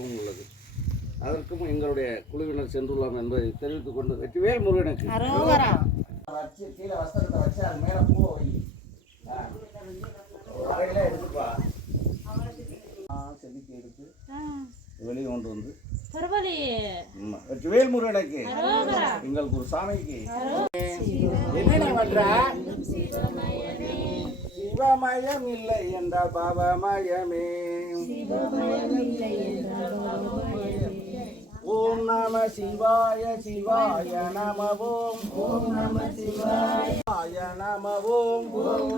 உள்ளது. அதற்கும் எங்களுடைய குழுவினர் சென்றுள்ளோம் என்பதை தெரிவித்துக் கொண்டு வெற்றிவேல் முருகனுக்கு வச்சு கீழே வஸ்திரத்தை வச்சு அது மேலே பூ வை வரையில எடுத்துப்பா செதுக்கி எடுத்து வெளியே கொண்டு வந்து வெற்றிவேல் முருகனுக்கு எங்களுக்கு ஒரு சாமிக்கு என்ன பண்ற சிவமயம் இல்லை என்றால் பாவமயமே ஓம் நம சிவாய சிவாய நம ஓம் நம சிவாய நம ஓம்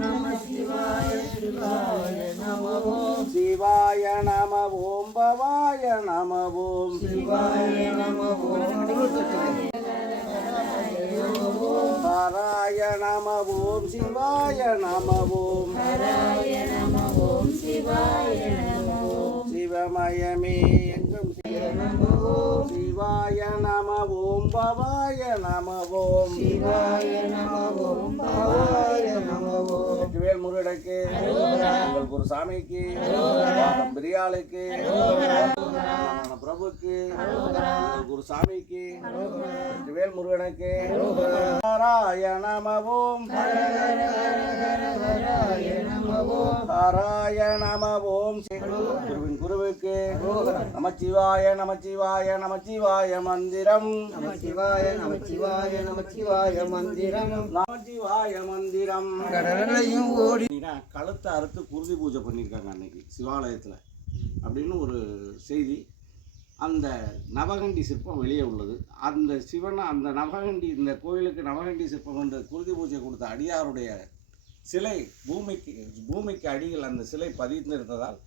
நம சிவாய சிவாய நம ஓம் சிவாய நம ஓம் பவாய நம ஓம் சிவாய நம ஹராய நம ஓம் சிவாய நம ஓம் ஹராய நம ஓம் சிவாய நம ஓம் சிவமயமே எங்கும் சிவாய நம ஓம் பவாய நம ஓம் சிவாய நம ஓம் பவாய நம ஓம் வெற்றிவேல் முருகனுக்கு உங்களுக்கு ஒரு சாமிக்கு பிரியாளுக்கு பிரபுக்கு ஒரு சாமிக்கு வெற்றிவேல் முருகனுக்கு ஹராய நம ஓம் ஹராய நம ஓம் குருவுக்கு நமச்சிவாய நமச்சிவாய நமச்சிவாய மந்திரம் நமச்சிவாய நமச்சிவாய நமச்சிவாய மந்திரம் நமச்சிவாய மந்திரம் கடலையும் ஓடி கழுத்தை அறுத்து குருதி பூஜை பண்ணியிருக்காங்க அன்னைக்கு சிவாலயத்தில் அப்படின்னு ஒரு செய்தி. அந்த நவகண்டி சிற்பம் வெளியே உள்ளது. அந்த சிவனை அந்த நவகண்டி இந்த கோயிலுக்கு நவகண்டி சிற்பம் கொண்டு குருதி பூஜை கொடுத்த அடியாருடைய சிலை பூமிக்கு அடியில் அந்த சிலை பதிந்திருந்ததால்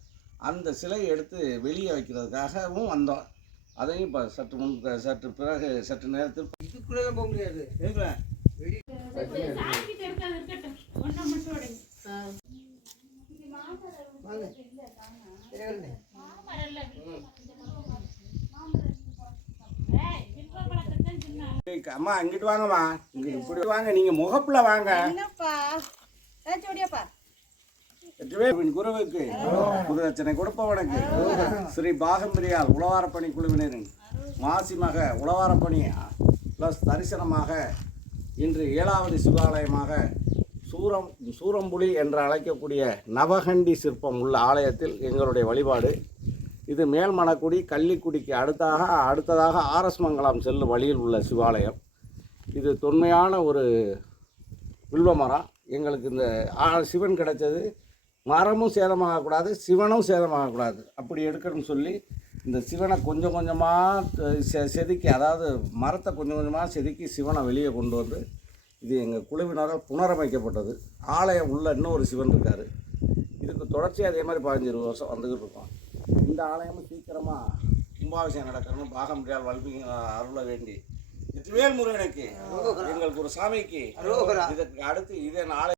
அந்த சிலை எடுத்து வெளியே வைக்கிறதுக்காகவும் வந்தோம். அதையும் இப்போ சற்று பிறகு சற்று நேரத்தில் இதுக்குள்ளே போக முடியாது. அம்மா இங்கிட்டு வாங்கம்மா, இங்கிட்டு இப்படி வாங்க, நீங்க முகப்புல வாங்க. குருவுக்கு குருதட்சணை கொடுப்பவனுக்கு ஸ்ரீ பாகம்பிரியால் உழவாரப்பணி குழுவினரின் மாசிமக உழவாரப்பணி ப்ளஸ் தரிசனமாக இன்று 7வது சிவாலயமாக சூரம்புலி என்று அழைக்கக்கூடிய நவகண்டி சிற்பம் உள்ள ஆலயத்தில் எங்களுடைய வழிபாடு. இது மேல்மணக்குடி கள்ளிக்குடிக்கு அடுத்ததாக ஆர்எஸ் மங்கலம் செல்லும் வழியில் உள்ள சிவாலயம். இது தொன்மையான ஒரு வில்வ மரம். எங்களுக்கு இந்த சிவன் கிடைச்சது. மரமும் சேதமாகக்கூடாது, சிவனும் சேதமாகக்கூடாது, அப்படி எடுக்கணும்னு சொல்லி இந்த சிவனை கொஞ்சம் கொஞ்சமாக செதுக்கி, அதாவது மரத்தை கொஞ்சம் கொஞ்சமாக செதுக்கி சிவனை வெளியே கொண்டு வந்து இது எங்கள் குழுவினரால் புனரமைக்கப்பட்டது. ஆலயம் உள்ள இன்னொரு சிவன் இருக்கார். இதுக்கு தொடர்ச்சியாக அதே மாதிரி 15-20 வருஷம் வந்துக்கிட்டு இருக்கோம். இந்த ஆலயமும் சீக்கிரமாக கும்பாபிஷேகம் நடக்கணும். பாகம்பிரியால் வல்மீகி அருள வேண்டி வெற்றிவேல் முருகனுக்கு எங்களுக்கு ஒரு சாமிக்கு இதற்கு அடுத்து இதே ஆலயம்